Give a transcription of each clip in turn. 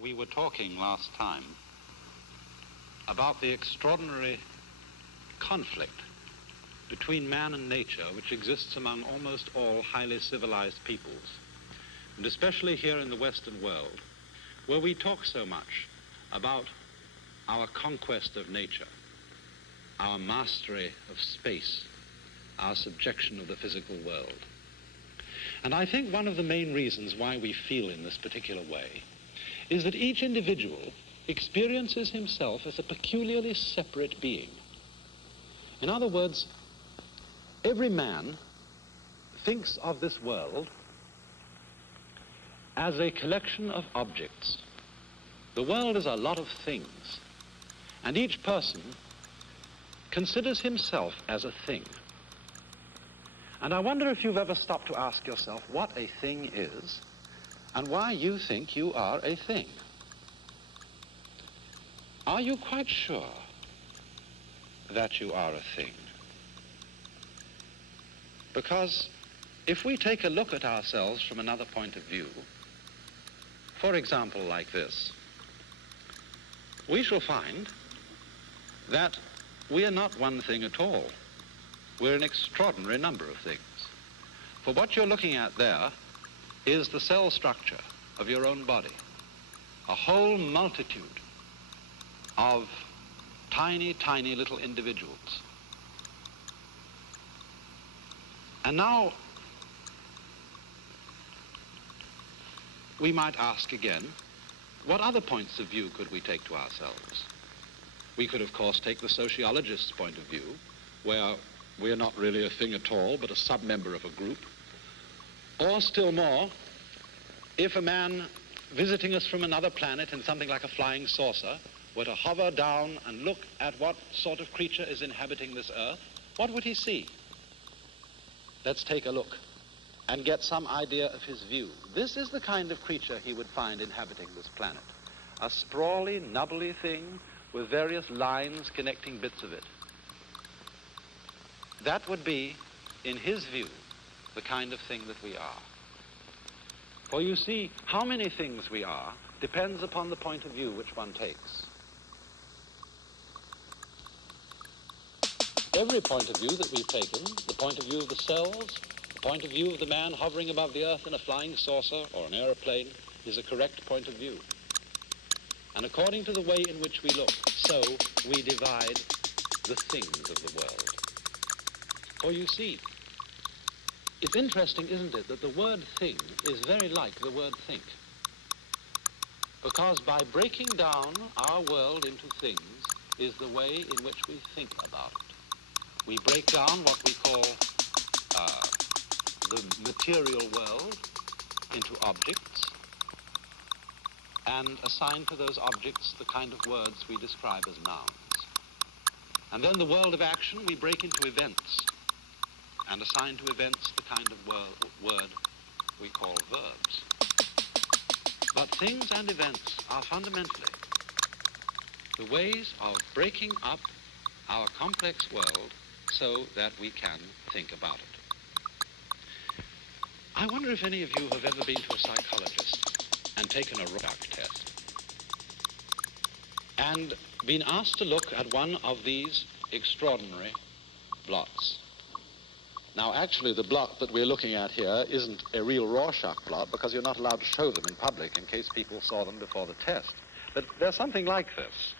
We were talking last time about the extraordinary conflict between man and nature which exists among almost all highly civilized peoples, and especially here in the Western world, where we talk so much about our conquest of nature, our mastery of space, our subjection of the physical world. And I think one of the main reasons why we feel in this particular way is that each individual experiences himself as a peculiarly separate being. In other words, every man thinks of this world as a collection of objects. The world is a lot of things, and each person considers himself as a thing. And I wonder if you've ever stopped to ask yourself what a thing is and why you think you are a thing. Are you quite sure that you are a thing? Because if we take a look at ourselves from another point of view, for example like this, we shall find that we are not one thing at all. We're an extraordinary number of things. For what you're looking at there is the cell structure of your own body, a whole multitude of tiny, tiny little individuals. And now we might ask again, what other points of view could we take to ourselves? We could, of course, take the sociologist's point of view, where we're not really a thing at all, but a sub-member of a group. Or still more, if a man visiting us from another planet in something like a flying saucer were to hover down and look at what sort of creature is inhabiting this Earth, what would he see? Let's take a look and get some idea of his view. This is the kind of creature he would find inhabiting this planet. A sprawly, nubbly thing with various lines connecting bits of it. That would be, in his view, the kind of thing that we are. For you see, how many things we are depends upon the point of view which one takes. Every point of view that we've taken, the point of view of the cells, the point of view of the man hovering above the Earth in a flying saucer or an aeroplane, is a correct point of view. And according to the way in which we look, so we divide the things of the world. For you see, it's interesting, isn't it, that the word thing is very like the word think. Because by breaking down our world into things is the way in which we think about it. We break down what we call the material world into objects and assign to those objects the kind of words we describe as nouns. And then the world of action we break into events and assign to events the kind of word we call verbs. But things and events are fundamentally the ways of breaking up our complex world so that we can think about it. I wonder if any of you have ever been to a psychologist and taken a Rorschach test and been asked to look at one of these extraordinary blots. Now, actually, the blot that we're looking at here isn't a real Rorschach blot because you're not allowed to show them in public in case people saw them before the test. But they're something like this.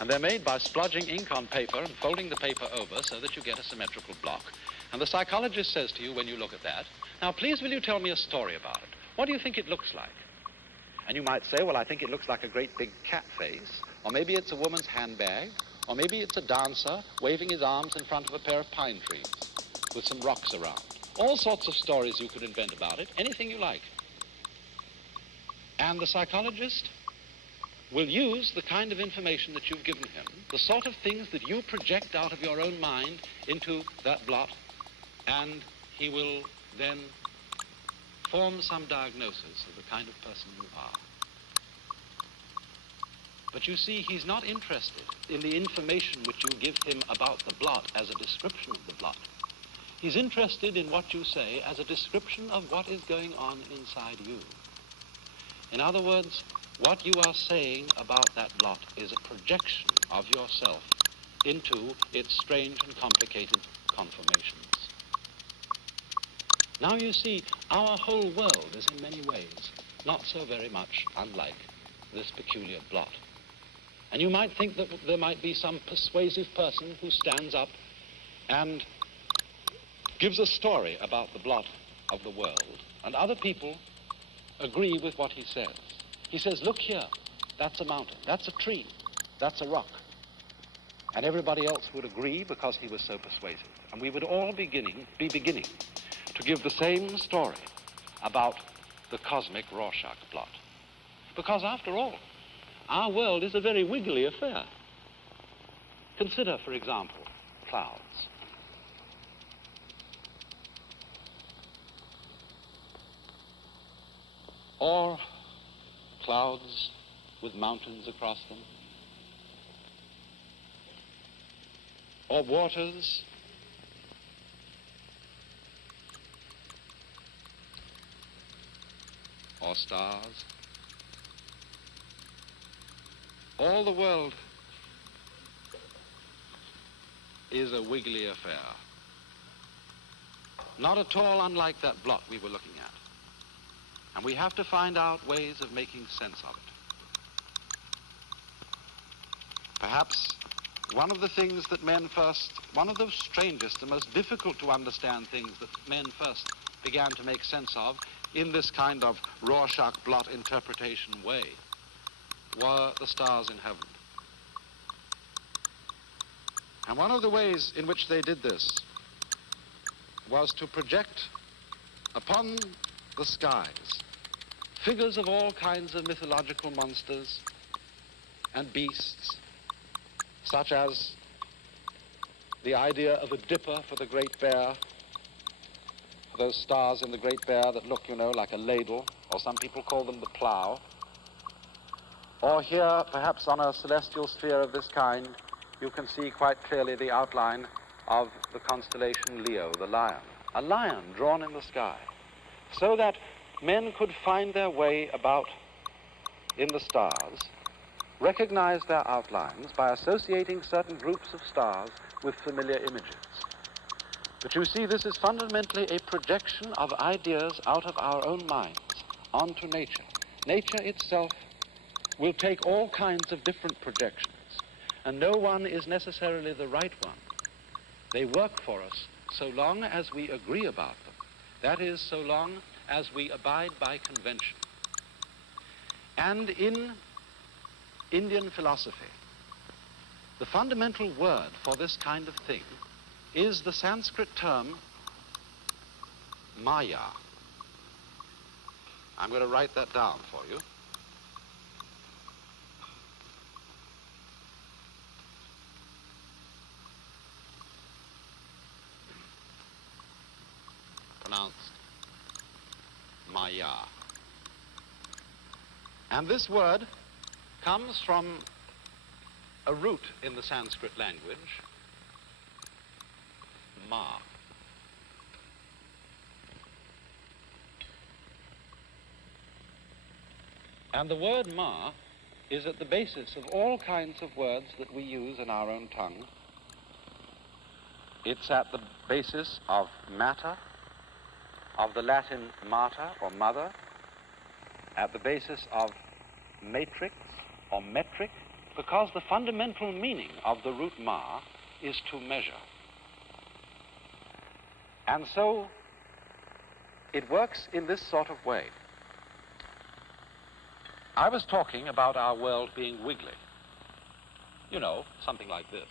And they're made by splodging ink on paper and folding the paper over so that you get a symmetrical block. And the psychologist says to you when you look at that, now please will you tell me a story about it? What do you think it looks like? And you might say, well, I think it looks like a great big cat face, or maybe it's a woman's handbag, or maybe it's a dancer waving his arms in front of a pair of pine trees with some rocks around. All sorts of stories you could invent about it, anything you like. And the psychologist will use the kind of information that you've given him, the sort of things that you project out of your own mind into that blot, and he will then form some diagnosis of the kind of person you are. But you see, he's not interested in the information which you give him about the blot as a description of the blot. He's interested in what you say as a description of what is going on inside you. In other words, what you are saying about that blot is a projection of yourself into its strange and complicated conformations. Now you see, our whole world is in many ways not so very much unlike this peculiar blot. And you might think that there might be some persuasive person who stands up and gives a story about the blot of the world, and other people agree with what he says. He says, look here, that's a mountain, that's a tree, that's a rock. And everybody else would agree because he was so persuasive. And we would all be beginning to give the same story about the cosmic Rorschach blot. Because after all, our world is a very wiggly affair. Consider, for example, clouds. Or clouds with mountains across them. Or waters. Or stars. All the world is a wiggly affair. Not at all unlike that blot we were looking at. And we have to find out ways of making sense of it. Perhaps one of the things that one of the strangest and most difficult to understand things that men first began to make sense of in this kind of Rorschach blot interpretation way were the stars in heaven. And one of the ways in which they did this was to project upon the skies figures of all kinds of mythological monsters and beasts, such as the idea of a dipper for the Great Bear, for those stars in the Great Bear that look, you know, like a ladle, or some people call them the plow. Or here, perhaps on a celestial sphere of this kind, you can see quite clearly the outline of the constellation Leo, the lion. A lion drawn in the sky, so that men could find their way about in the stars, recognize their outlines by associating certain groups of stars with familiar images. But you see, this is fundamentally a projection of ideas out of our own minds onto nature. Nature itself will take all kinds of different projections, and no one is necessarily the right one. They work for us so long as we agree about them. That is, so long as we abide by convention. And in Indian philosophy, the fundamental word for this kind of thing is the Sanskrit term Maya. I'm going to write that down for you. Pronounced Maya. And this word comes from a root in the Sanskrit language, Ma. And the word Ma is at the basis of all kinds of words that we use in our own tongue. It's at the basis of matter, of the Latin mater or mother, at the basis of matrix or metric, because the fundamental meaning of the root ma is to measure. And so it works in this sort of way. I was talking about our world being wiggly. You know, something like this.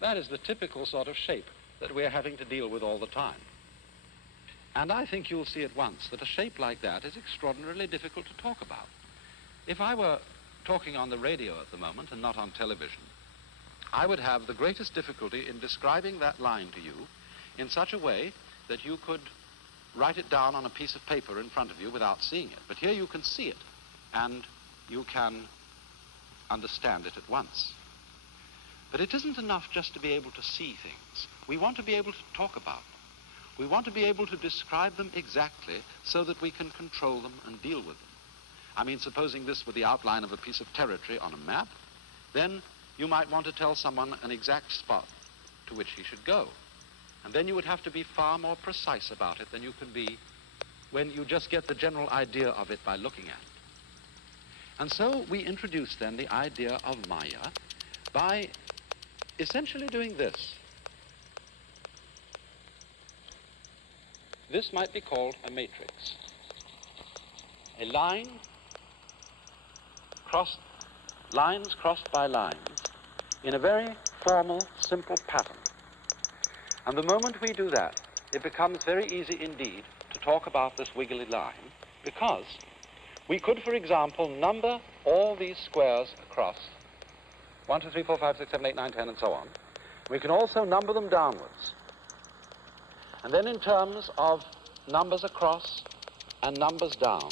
That is the typical sort of shape that we're having to deal with all the time. And I think you'll see at once that a shape like that is extraordinarily difficult to talk about. If I were talking on the radio at the moment and not on television, I would have the greatest difficulty in describing that line to you in such a way that you could write it down on a piece of paper in front of you without seeing it. But here you can see it, and you can understand it at once. But it isn't enough just to be able to see things. We want to be able to talk about them. We want to be able to describe them exactly so that we can control them and deal with them. I mean, supposing this were the outline of a piece of territory on a map, then you might want to tell someone an exact spot to which he should go. And then you would have to be far more precise about it than you can be when you just get the general idea of it by looking at it. And so we introduce then the idea of Maya by essentially doing this. This might be called a matrix. A line crossed, lines crossed by lines in a very formal, simple pattern. And the moment we do that, it becomes very easy indeed to talk about this wiggly line, because we could, for example, number all these squares across 1, 2, 3, 4, 5, 6, 7, 8, 9, 10, and so on. We can also number them downwards. And then in terms of numbers across and numbers down,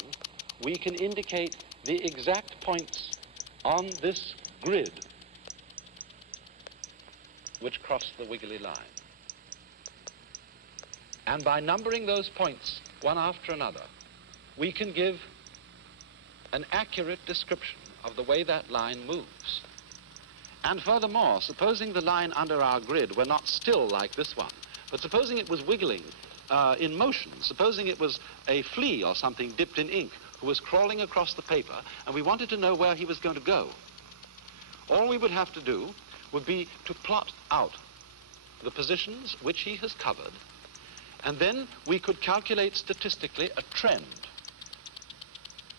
we can indicate the exact points on this grid which cross the wiggly line. And by numbering those points one after another, we can give an accurate description of the way that line moves. And furthermore, supposing the line under our grid were not still like this one, but supposing it was wiggling in motion, supposing it was a flea or something dipped in ink who was crawling across the paper, and we wanted to know where he was going to go, all we would have to do would be to plot out the positions which he has covered, and then we could calculate statistically a trend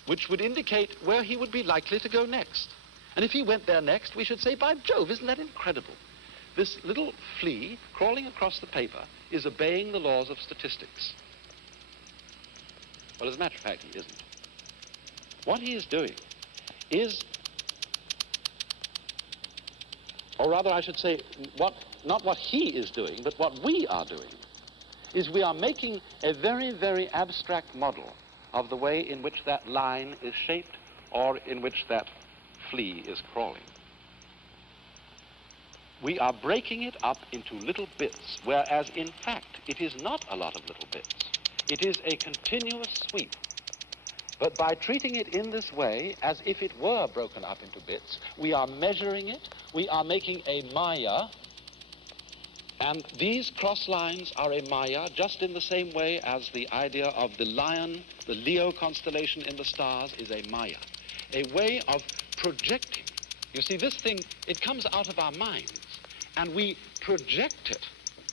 which would indicate where he would be likely to go next. And if he went there next, we should say, by Jove, isn't that incredible? This little flea crawling across the paper is obeying the laws of statistics. Well, as a matter of fact, he isn't. What he is doing is, or rather I should say, not what he is doing, but what we are doing, is we are making a very, very abstract model of the way in which that line is shaped or in which that flea is crawling. We are breaking it up into little bits, whereas in fact it is not a lot of little bits. It is a continuous sweep. But by treating it in this way, as if it were broken up into bits, we are measuring it, we are making a Maya, and these cross lines are a Maya just in the same way as the idea of the lion, the Leo constellation in the stars is a Maya, a way of projecting. You see, this thing, it comes out of our minds, and we project it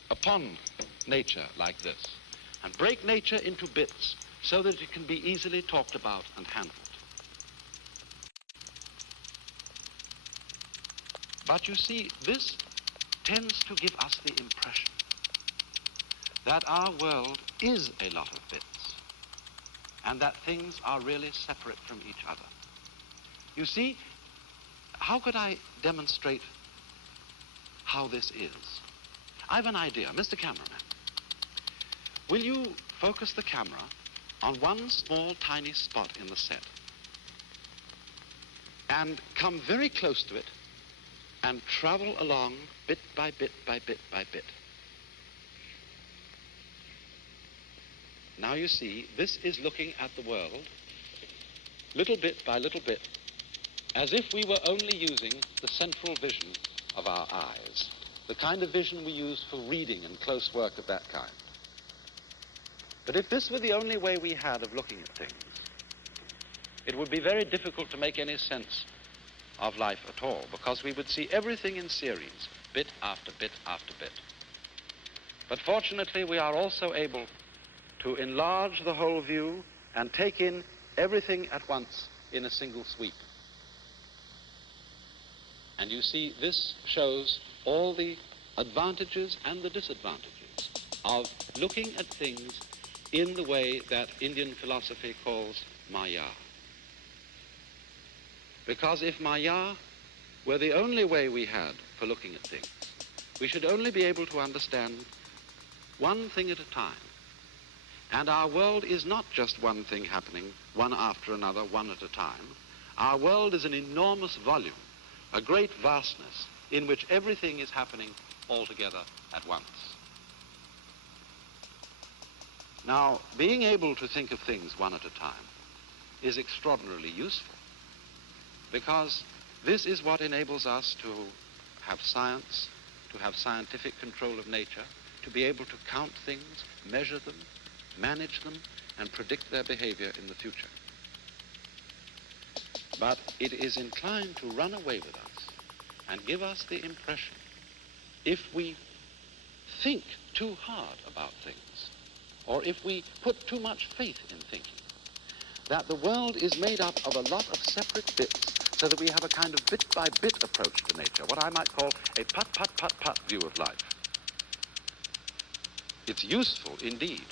upon nature like this, and break nature into bits so that it can be easily talked about and handled. But you see, this tends to give us the impression that our world is a lot of bits, and that things are really separate from each other. You see, how could I demonstrate how this is? I've an idea. Mr. Cameraman, will you focus the camera on one small, tiny spot in the set and come very close to it and travel along bit by bit by bit by bit. Now you see, this is looking at the world little bit by little bit, as if we were only using the central vision of our eyes, the kind of vision we use for reading and close work of that kind. But if this were the only way we had of looking at things, it would be very difficult to make any sense of life at all, because we would see everything in series, bit after bit after bit. But fortunately, we are also able to enlarge the whole view and take in everything at once in a single sweep. And you see, this shows all the advantages and the disadvantages of looking at things in the way that Indian philosophy calls Maya. Because if Maya were the only way we had for looking at things, we should only be able to understand one thing at a time. And our world is not just one thing happening, one after another, one at a time. Our world is an enormous volume, a great vastness, in which everything is happening all together at once. Now, being able to think of things one at a time is extraordinarily useful, because this is what enables us to have science, to have scientific control of nature, to be able to count things, measure them, manage them, and predict their behavior in the future. But it is inclined to run away with us and give us the impression, if we think too hard about things, or if we put too much faith in thinking, that the world is made up of a lot of separate bits, so that we have a kind of bit-by-bit approach to nature, what I might call a put-put-put-put view of life. It's useful, indeed,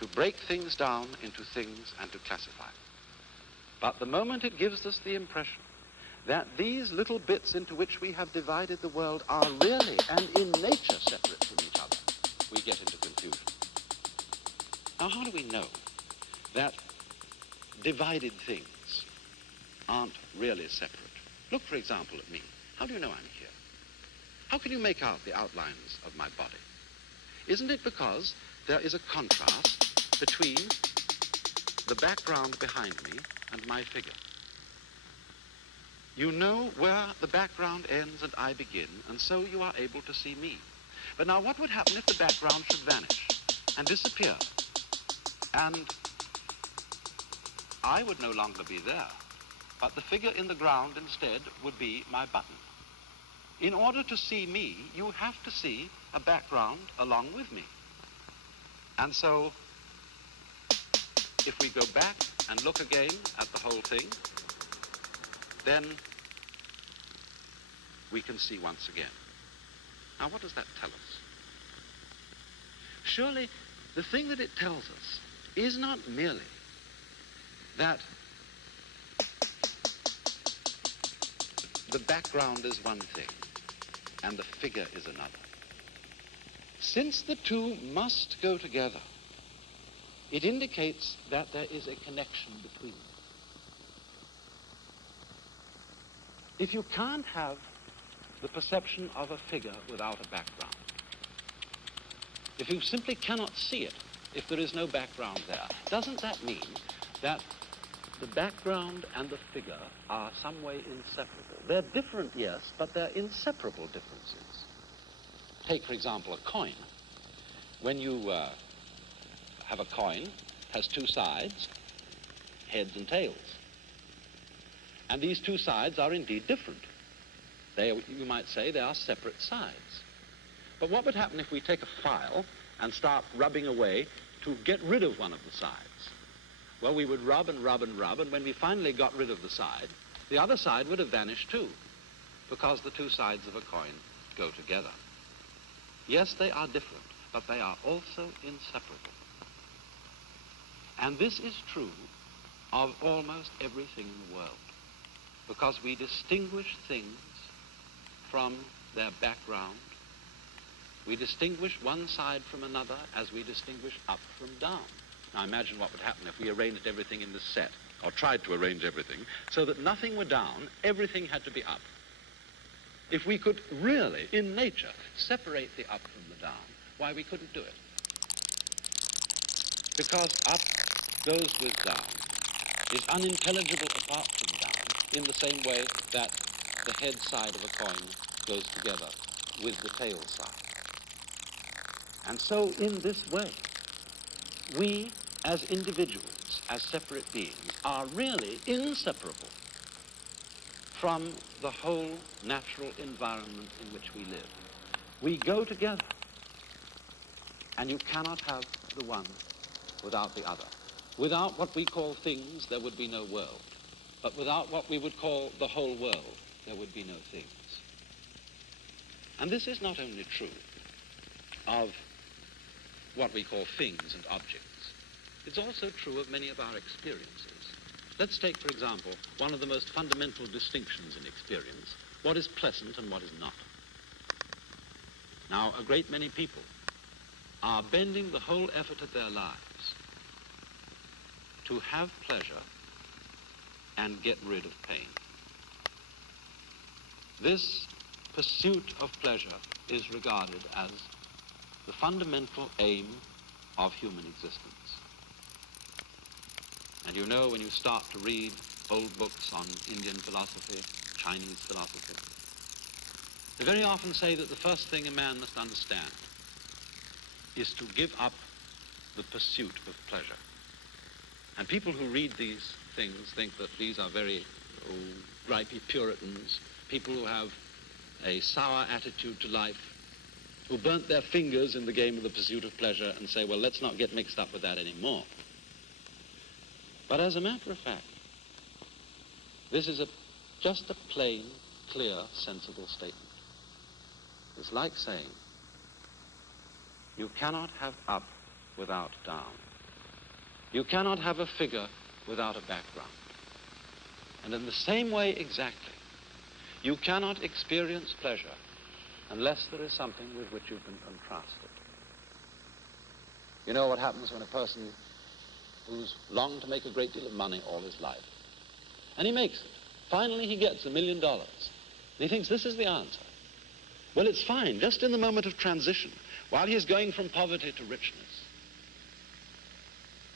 to break things down into things and to classify. But the moment it gives us the impression that these little bits into which we have divided the world are really and in nature separate from each other, we get into confusion. Now, how do we know that divided things aren't really separate? Look, for example, at me. How do you know I'm here? How can you make out the outlines of my body? Isn't it because there is a contrast between the background behind me and my figure? You know where the background ends and I begin, and so you are able to see me. But now, what would happen if the background should vanish and disappear, and I would no longer be there, but the figure in the ground instead would be my button? In order to see me, you have to see a background along with me. And so, if we go back and look again at the whole thing, then we can see once again. Now, what does that tell us? Surely, the thing that it tells us is not merely that the background is one thing and the figure is another. Since the two must go together, it indicates that there is a connection between them. If you can't have the perception of a figure without a background, if you simply cannot see it if there is no background there, doesn't that mean that the background and the figure are some way inseparable? They're different, yes, but they're inseparable differences. Take, for example, a coin. When you have a coin, it has two sides, heads and tails. And these two sides are indeed different. You might say they are separate sides. But what would happen if we take a file and start rubbing away to get rid of one of the sides? Well, we would rub and rub and rub, and when we finally got rid of the side, the other side would have vanished too, because the two sides of a coin go together. Yes, they are different, but they are also inseparable. And this is true of almost everything in the world, because we distinguish things from their background. We distinguish one side from another as we distinguish up from down. Now imagine what would happen if we arranged everything in this set, or tried to arrange everything, so that nothing were down, everything had to be up. If we could really, in nature, separate the up from the down, why, we couldn't do it. Because up goes with down is unintelligible apart from down, in the same way that the head side of a coin goes together with the tail side. And so in this way, we as individuals, as separate beings, are really inseparable from the whole natural environment in which we live. We go together, and you cannot have the one without the other. Without what we call things, there would be no world. But without what we would call the whole world, there would be no things. And this is not only true of what we call things and objects. It's also true of many of our experiences. Let's take, for example, one of the most fundamental distinctions in experience, what is pleasant and what is not. Now, a great many people are bending the whole effort of their lives to have pleasure and get rid of pain. This pursuit of pleasure is regarded as the fundamental aim of human existence. And you know, when you start to read old books on Indian philosophy, Chinese philosophy, they very often say that the first thing a man must understand is to give up the pursuit of pleasure. And people who read these things think that these are very gripey Puritans, people who have a sour attitude to life, who burnt their fingers in the game of the pursuit of pleasure and say, well, let's not get mixed up with that anymore. But as a matter of fact, this is just a plain, clear, sensible statement. It's like saying, you cannot have up without down. You cannot have a figure without a background. And in the same way exactly, you cannot experience pleasure unless there is something with which you can contrast it. You know what happens when a person who's longed to make a great deal of money all his life, and he makes it. Finally he gets $1 million. And he thinks this is the answer. Well, it's fine, just in the moment of transition, while he's going from poverty to richness.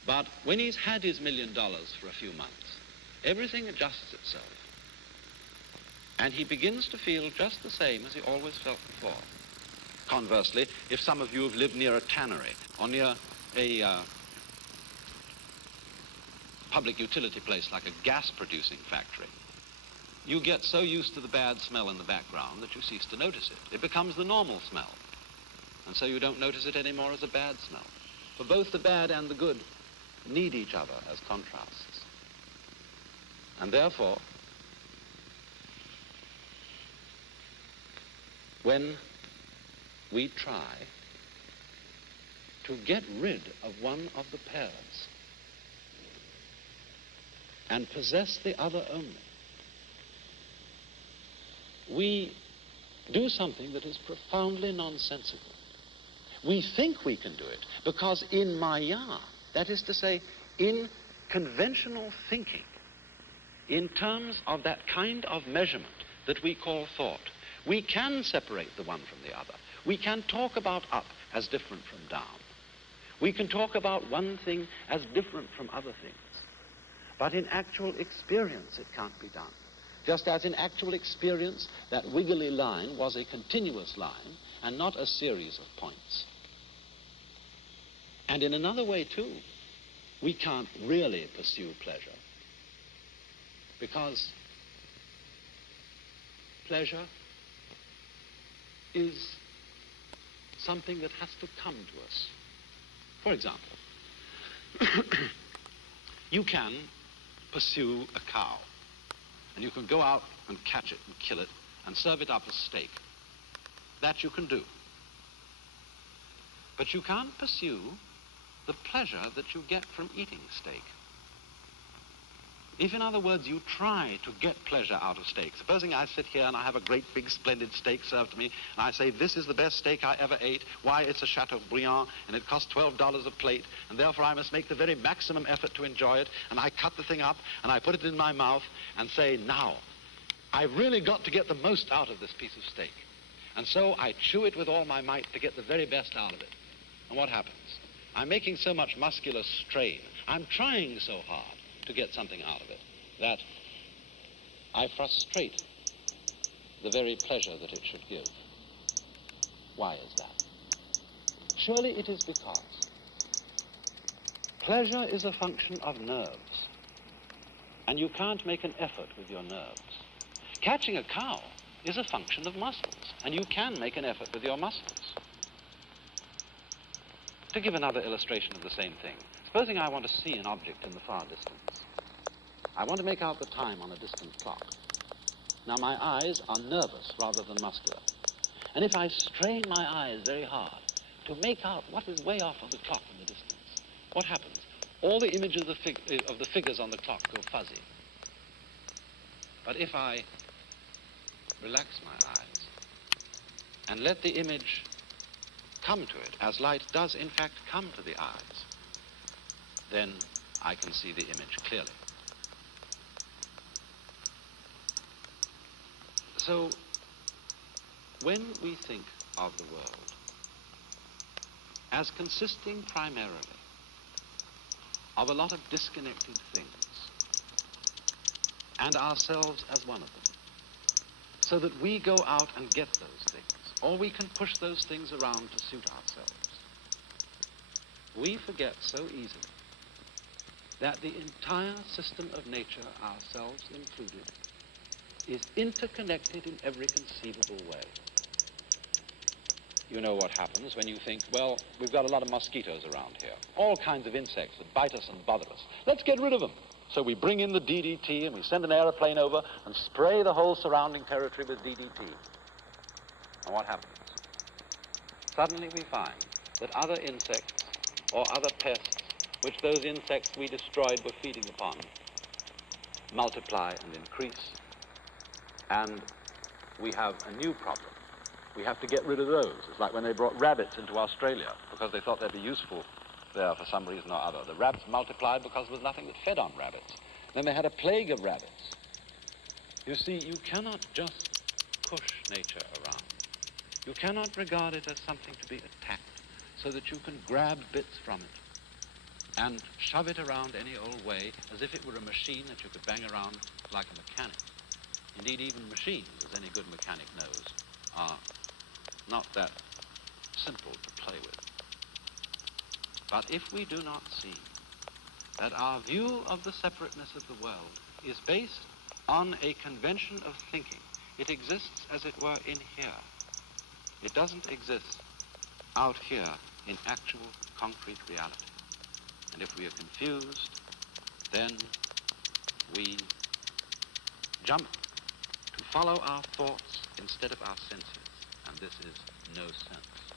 But when he's had his $1 million for a few months, everything adjusts itself. And he begins to feel just the same as he always felt before. Conversely, if some of you have lived near a tannery or near a public utility place like a gas-producing factory, you get so used to the bad smell in the background that you cease to notice it. It becomes the normal smell. And so you don't notice it anymore as a bad smell. For both the bad and the good need each other as contrasts. And therefore, when we try to get rid of one of the pairs and possess the other only, we do something that is profoundly nonsensical. We think we can do it because in Maya, that is to say, in conventional thinking, in terms of that kind of measurement that we call thought, we can separate the one from the other. We can talk about up as different from down. We can talk about one thing as different from other things. But in actual experience, it can't be done. Just as in actual experience, that wiggly line was a continuous line and not a series of points. And in another way, too, we can't really pursue pleasure because pleasure is something that has to come to us. For example, you can pursue a cow, and you can go out and catch it and kill it and serve it up as steak. That you can do. But you can't pursue the pleasure that you get from eating steak. If, in other words, you try to get pleasure out of steak, supposing I sit here and I have a great big splendid steak served to me, and I say, this is the best steak I ever ate, why, it's a Chateaubriand, and it costs $12 a plate, and therefore I must make the very maximum effort to enjoy it, and I cut the thing up, and I put it in my mouth, and say, now, I've really got to get the most out of this piece of steak. And so I chew it with all my might to get the very best out of it. And what happens? I'm making so much muscular strain, I'm trying so hard to get something out of it, that I frustrate the very pleasure that it should give. Why is that? Surely it is because pleasure is a function of nerves, and you can't make an effort with your nerves. Catching a cow is a function of muscles, and you can make an effort with your muscles. To give another illustration of the same thing, supposing I want to see an object in the far distance. I want to make out the time on a distant clock. Now my eyes are nervous rather than muscular. And if I strain my eyes very hard to make out what is way off on the clock in the distance, what happens? All the images of the figures on the clock go fuzzy. But if I relax my eyes and let the image come to it, as light does in fact come to the eyes, then I can see the image clearly. So, when we think of the world, as consisting primarily of a lot of disconnected things, and ourselves as one of them, so that we go out and get those things, or we can push those things around to suit ourselves. We forget so easily that the entire system of nature, ourselves included, is interconnected in every conceivable way. You know what happens when you think, well, we've got a lot of mosquitoes around here, all kinds of insects that bite us and bother us. Let's get rid of them. So we bring in the DDT and we send an aeroplane over and spray the whole surrounding territory with DDT. And what happens? Suddenly we find that other insects or other pests which those insects we destroyed were feeding upon multiply and increase, and we have a new problem. We have to get rid of those. It's like when they brought rabbits into Australia because they thought they'd be useful there for some reason or other. The rabbits multiplied because there was nothing that fed on rabbits. Then they had a plague of rabbits. You see, you cannot just push nature around. You cannot regard it as something to be attacked so that you can grab bits from it and shove it around any old way as if it were a machine that you could bang around like a mechanic. Indeed, even machines, as any good mechanic knows, are not that simple to play with. But if we do not see that our view of the separateness of the world is based on a convention of thinking, it exists, as it were, in here. It doesn't exist out here in actual concrete reality. And if we are confused, then we jump to follow our thoughts instead of our senses, and this is no sense.